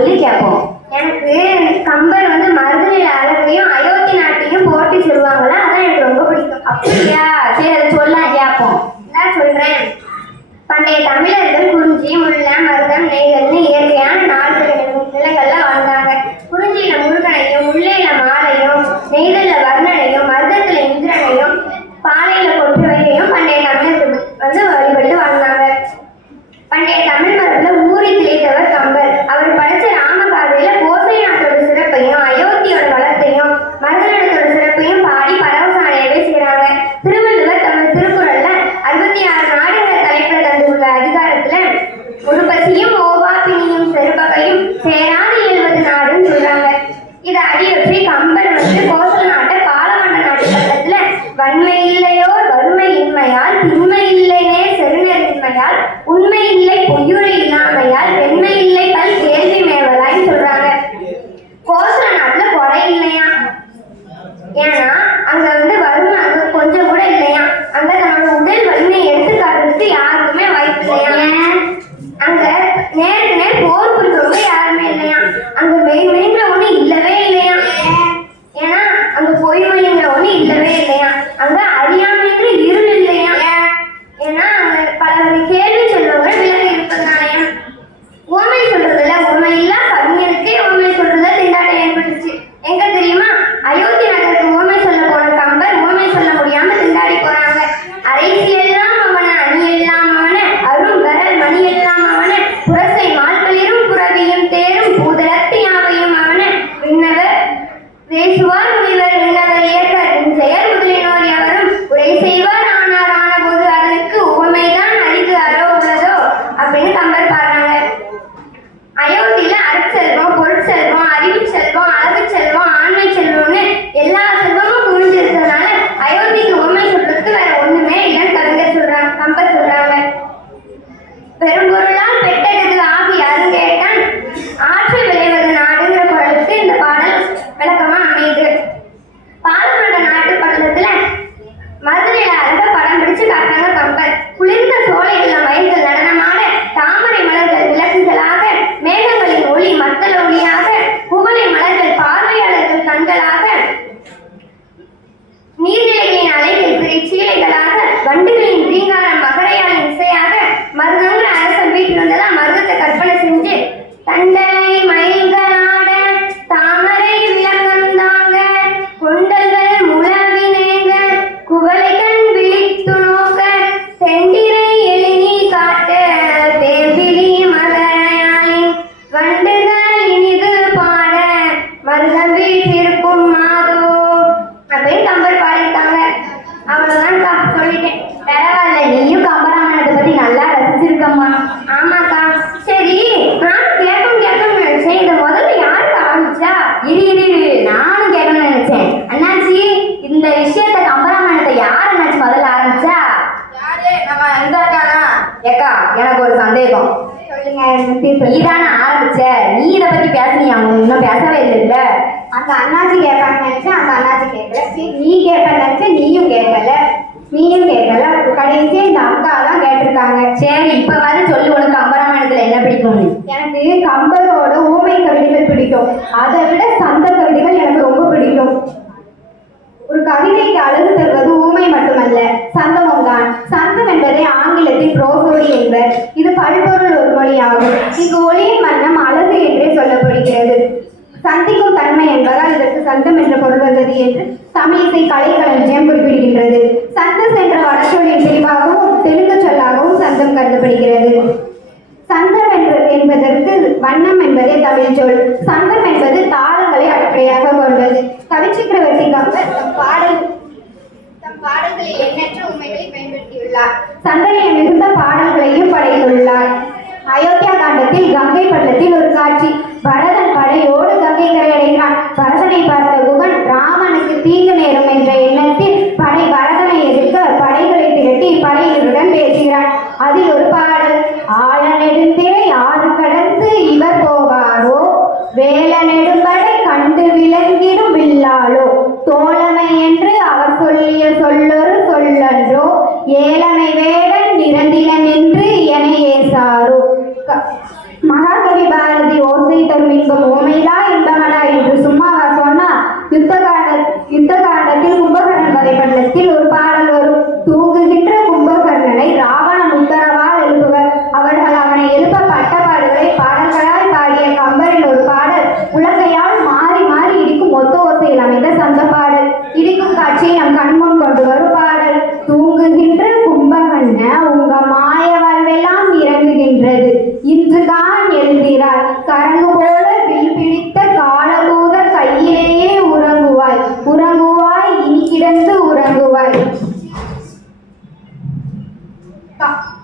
சொல்லி கேட்போம். எனக்கு கம்பர் வந்து மருதநில அழகையும் அயோத்தி நாட்டையும் போட்டி சொல்லுவாங்களா, அதான் எனக்கு ரொம்ப பிடிக்கும். அப்படியா? சரி, அதை சொல்ல கேட்போம். நான் சொல்றேன். பண்டைய தமிழர்கள் குறிஞ்சி, முல்லை, மருதம், நெய்தல்னு இயற்கையான 4 நிலங்கள்ல வாழ்ந்தாங்க. குறிஞ்சியில முருகனையும், முல்லையில மாலையும், நெய்தல்ல வர்ணனையும், மருதத்துல இந்திரனையும், பாலையில கொற்றவையையும் பண்டைய தமிழர்கள் வந்து வழிபட்டு வாழ்ந்தாங்க. பண்டைய தமிழ் மரபுல ஊறி திளைத்தவர் கம்பர். அவர் படைச்ச ராமகாதையில கோசை நாட்டோட சிறப்பையும், அயோத்தியோட வளத்தையும், மருதநாட்டோட சிறப்பையும் பாடி பரவசம் அடையவே செய்யறாங்க. திருவள்ளுவர் தமது திருக்குறள்ல 66 நாடுகளை தலைப்புல தந்துள்ள அதிகாரத்துல ஒரு பசியும் ஓவா பிணியும் செருபகையும் சேராது 70 நாடுன்னு சொல்றாங்க. இதை அடியொற்றி கம்பர் வந்து கோசல நாட்டை பாலவண்ட நாட்டு பக்கத்துல வன்மை இல்லையோர் வறுமை இன்மையால், திண்மை இல்லைனே செருநெறின்மையால், உண்மை இல்லை பொய்யுரை இல்லாமையால், வெண்மை இல்லை பல் கேள்வி மேவலான்னு சொல்றாங்க. கோசல நாட்டுல குறை இல்லையா, ஏன்னா அங்க வந்து வறுமை அங்க கொஞ்சம் கூட இல்லையா. அங்க தன்னோட உடல் வலிமையை எடுத்து காட்டுறதுக்கு யாருக்குமே வாய்ப்பு இல்லையா. அங்க நேருக்கு நேர் போர் புரிஞ்சவங்க யாருமே இல்லையா. அங்க மெய்மைங்கிற ஒண்ணு இல்லவே இல்லையா, ஏன்னா அங்க பொய்மைங்கிற ஒண்ணு இல்லவே இல்லையா. அங்க அறியாமைங்கிற இருள் இல்லையா, ஏன்னா அங்க பல கேள்வி சொல்றவங்க விலகி இருப்பதுனாலயா. உண்மை சொல்றதுல உண்மை இல்ல கவிஞருக்கே உண்மை சொல்றதுல திண்டாட்டம் ஏற்பட்டுச்சு. எங்க தெரியுமா? அயோத்தி நகருக்கு உண்மை சொல்ல போன கம்பர் உண்மை சொல்ல முடியாம திண்டாடி போறாங்க. அரைசியெல்லாம் அவன, அணி எல்லாம் அவன, அரும் வரல் மணி எல்லாம் அவன, புரசை மால்களிரும் புறவியும் தேரும் பூதலத்து யாவையும் அவன, விண்ணவர் பேசுவார் முனிவர் விண்ணவர் ஏற்க செயல் முதலினோர் எவரும் உரை செய்வார் ஆனார் ஆன போது அதற்கு உண்மைதான் அரிது அரோ உள்ளதோ அப்படின்னு கம்பர் பாடுறாங்க. அயோத்தியில அருட்செல்வம், பொருட்செல்வம், அறிவு செல்வம், அழகு செல்வம், ஆண்மை செல்வம்னு எல்லா செல்வமும் குவிஞ்சு இருக்கிறதுனால அயோத்திக்கு உண்மை சொல்றதுக்கு வேற ஒண்ணுமே இல்லைன்னு கவிஞர் சொல்றாங்க, கம்பர் சொல்றாங்க. பெரும்பொருளால் பெட்டது ஆகி அருங்கேட்டான் ஆற்றல் விளைவது நாடுங்கிற குரலுக்கு இந்த பாடல் விளக்கமா அமையுது. பாலமண்ட நாட்டு பட்டணத்துல மருதநில அழக படம் பிடிச்சு காட்டுறாங்க கம்பர். குளிர்ந்த சோலைகள்ல மயில்கள் நடனமாட, தாமரை மலர்கள் விளக்குகளாக, மேகங்களின் ஒளி மத்தள ஒளியாக, குவளை மலர்கள் பார்வையாளர்கள் கண்களாக, நீர்நிலைகளின் அலைகள் பிறை சீலைகளாக, வண்டுகளின் ரீங்காரம் மகரையாளின் இசையாக, மருதங்கிற அரசன் வீட்டில் இருந்ததான் மருதத்தை கற்பனை செஞ்சு தண்டலை மயில்களாட தாமரை விளக்கந்தாங்க கொண்டல்கள் முழவினேங்க குவளைகள் விழித்து நோக்க தெண்டிரை எழினி காட்ட தேர்விழி மகரையாளின் வண்டுகள் இனிது பாட மருதம் வீட்டிற்கும் மாதோ அப்படின்னு கம்பர் பாடிட்டாங்க. அவ்வளவுதான்க்கா, சொல்லிட்டேன். பரவாயில்ல, நீயும் கம்பராமாயணத்தை பத்தி நல்லா ரசிச்சிருக்கம்மா. ஆமாக்கா. சரி, நானும் கேட்கணும்னு நினைச்சேன். இதை முதல்ல யாருக்கு ஆரம்பிச்சா? இரு நானும் கேட்கணும்னு நினைச்சேன். அண்ணாச்சி, இந்த விஷயத்த கம்பராமாயணத்தை யார் அண்ணாச்சி முதல்ல ஆரம்பிச்சா? யாரு? நம்ம இந்த அக்கானா? ஏக்கா, எனக்கு ஒரு சந்தேகம். சொல்லுங்க. நீதானே ஆரம்பிச்ச, நீ இதை பத்தி பேசுனியா? இன்னும் பேசவே இல்லைல்ல. அந்த அண்ணாச்சி கேட்பான்னு நினைச்சேன், அந்த அண்ணாச்சி கேட்கல. நீ கேட்பேன்னு நினைச்சேன், நீயும் கேட்கல. கடைசியா இந்த அக்கா தான் கேட்டிருக்காங்க. சரி, இப்ப வந்து சொல்லு, உனக்கு கம்பராமாயணத்துல என்ன பிடிக்கும்னு? எனக்கு கம்பரோட ஊமை கவிதைகள் பிடிக்கும். அதை விட சந்த கவிதைகள் எனக்கு ரொம்ப பிடிக்கும். ஒரு கவிதைக்கு அழகு தருவது ஊமை மட்டுமல்ல, சந்தமும் தான். சந்தம் என்பதை ஆங்கிலத்தில் ப்ரோசோடி என்பர். இது பல்பொருள் ஒரு மொழியாகும். இங்கு ஒளியின் வண்ணம் அழகு என்றே சொல்லப்படுகிறது. சந்திக்கும் தன்மை என்பதால் இதற்கு சந்தம் என்ற பொருள் வந்தது என்று தமிழிசை கலைக்களஞ்சியம் குறிப்பிடுகின்றது. சந்தஸ் என்ற வடச்சொல்லின் பிரிவாகவும் தெலுங்கு சொல்லாகவும் சந்தம் கருதப்படுகிறது. சந்தம் என்பதற்கு வண்ணம் என்பதே தமிழ் சொல். சந்தம் என்பது தாளங்களை அடிப்படையாக கொண்டது. கவிச்சக்கரவர்த்தி கம்பர் தம் பாடல்களில் எண்ணற்ற உண்மைகளை பயன்படுத்தியுள்ளார். சந்தனைய மிகுந்த பாடல்களையும் படைத்துள்ளார். அயோத்தியா காண்டத்தில் கங்கை பள்ளத்தில் ஒரு காட்சி. பரதன் படையோடு கங்கை கரையடைகிறான். பரதனை பார்த்த குகன் ராமனுக்கு தீங்கு நேரும் என்ற எண்ணத்தில் பரதனை எதிர்க்க படைகளை திரட்டி படையினருடன் பேசுகிறான். அதில் ஒரு பாடல்: ஆழ நெடுந்திரை ஆறு கடந்து இவர் போவாரோ, வேல நெடும்படை கண்டு விளங்கிடும் வில்லாளோ, தோழமை என்று அவர் சொல்லிய சொல்லொரு சொல்லன்றோ, ஏழமை வேடன் நிறந்திலன் என்று என ஏசாரோ. மகாகவி பாரதி ஓசை தரும் இன்பம் ஓமையிலா இன்பமடா என்று சும்மாவா சொன்னா? யுத்த காண்டத்தில் கும்பகர்ணன் வதைப்படத்தில் ஒரு பாடல் வரும். தூங்குகின்ற கும்பகர்ணனை ராவணன் உத்தரவால் எழுப்புவர். அவர்கள் அவனை எழுப்ப பட்டபாடுகளை பாடல்களாய் பாடிய கம்பரின் ஒரு பாடல் உலகையால் மாறி மாறி இடிக்கும் ஒத்த ஓசையில் அமைந்த சந்த பாடல். இடிக்கும் காட்சியை நம் கண்முன் கொண்டு வரும் பாடல். தூங்குகின்ற கும்பகர்ண உங்க மாய வாழ்வெல்லாம் இறங்குகின்றது, இன்றுதான் எழுந்திராய். கரங்கு போல வில் பிடித்த காலதூதர் கையிலேயே உறங்குவாய், உறங்குவாய், இனி கிடந்து உறங்குவாய்.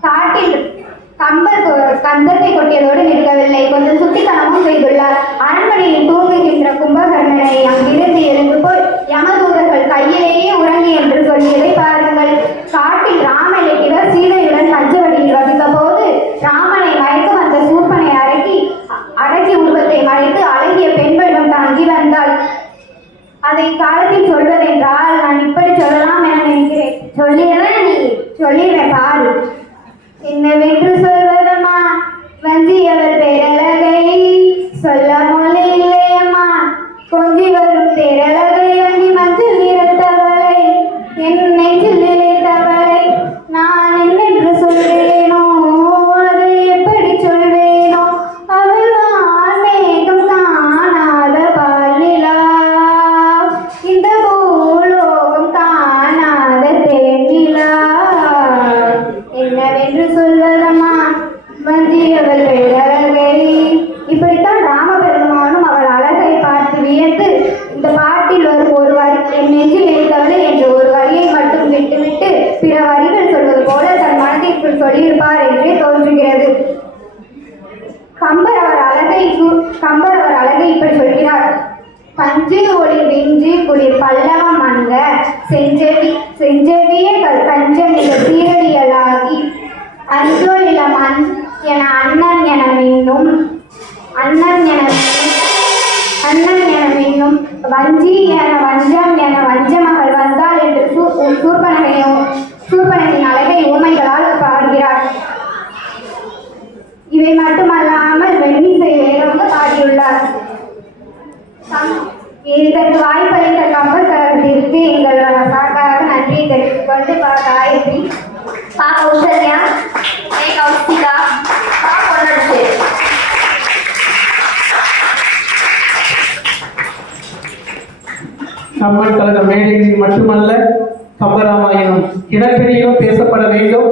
காட்டில் கம்பர் கந்தத்தை கொட்டியதோடு நிற்கவில்லை, கொஞ்சம் சுட்டித்தனமும் செய்துள்ளார். அரண்மனையில் தூங்குகின்ற கும்பகர்ணனை அங்கிருந்து எழுந்து போய் யமதூதர்கள் கையிலேயே உறங்கி என்று சொல்லியதை பாருங்கள். காட்டில் ராமலிங்கர் சீதையுடன் பஞ்சவடியில் வசித்த போது ராமனை மயக்கும் அந்த சூர்பனை அடக்கி உருவத்தை மறைத்து அழகிய பெண் வடிவம் தாங்கி வந்தாள். அதை காலத்தில் சொல்வதென்றால் நான் இப்படி சொல்லலாம் என நினைக்கிறேன். சொல்லிடுறேன், நீ சொல்லிடுறேன் பாரு. என்னவென்று சொல்வதம்மா வஞ்சியவர் பேரழகை, சொல்ல மொழி இல்லையம்மா கொஞ்சி வரும் பேரழகை. வஞ்சி மஞ்சள் நிறத்தவளை, என் நெஞ்சில் நிலைத்தவளை, நான் என்னென்று சொல்வேனோ அதை எப்படி சொல்வேனோ? அவள் வான்மேகம் காணாத பாலிலா, இந்த பூலோகம் காணாத தேனிலா. என்னவென்று சொல்வதம்மா வஞ்சியவள் பேரழகை. இப்படித்தான் ராமபெருமானும் அவள் அழகை பார்த்து வியந்து இந்த பாட்டில் வரும் ஒரு வரி, என் நெஞ்சில் எழுத்தவளை என்ற ஒரு வரியை மட்டும் விட்டுவிட்டு பிற வரிகள் சொல்வது போல தன் மனதிற்குள் சொல்லியிருப்பார் என்றே தோன்றுகிறது. கம்பர் அவர் அழகை இப்படி சொல்கிறார். பஞ்சு ஒளி விஞ்சு குளிர் பல்லவம் அங்க செஞ்செவிய கஞ்சம் மிக சீரடியலாகி அஞ்சொலிலம் என அண்ணன் என மின்னும் வஞ்சி என வஞ்சம் என வஞ்சமகள் வந்தாள் என்று சூர்பனகின் அழகை ஊமைகளால் பாடுகிறார். இவை மட்டுமல்லாமல் வெண்ணிசை வேறொன்று பாடியுள்ளார். இதற்கு வாய்ப்பளித்த கம்பர் கழகத்திற்கு எங்கள் சார்பாக நன்றியை தெரிவித்துக் கொண்டு காயத்ரி, கௌசல்யா, கௌசிகா, பொன்னரசு. கம்பன் கழக மேடைகளில் மட்டுமல்ல, கம்பராமாயணம் இடப்பெரியிலும் பேசப்பட வேண்டும்.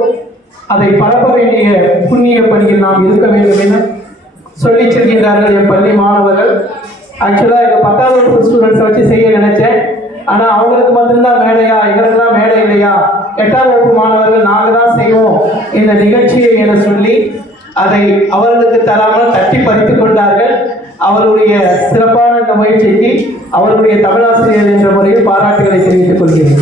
அதை பரப்ப வேண்டிய புண்ணிய பணியில் நாம் இருக்க வேண்டும் என சொல்லி செல்கின்றார்கள் என் பள்ளி மாணவர்கள். ஆக்சுவலாக எங்கள் 10ஆம் வகுப்பு ஸ்டூடெண்ட்ஸை வச்சு செய்ய நினைச்சேன். ஆனால் அவங்களுக்கு மட்டும்தான் மேடையா, எங்களுக்குலாம் மேடை இல்லையா, 8ஆம் வகுப்பு மாணவர்கள் நாங்கள் தான் செய்வோம் இந்த நிகழ்ச்சியை என சொல்லி அதை அவர்களுக்கு தராமல் தட்டி பறித்து கொண்டார்கள். அவருடைய சிறப்பான இந்த முயற்சிக்கு அவருடைய தமிழாசிரியர் என்ற முறையில் பாராட்டுகளை தெரிவித்துக் கொள்கிறேன்.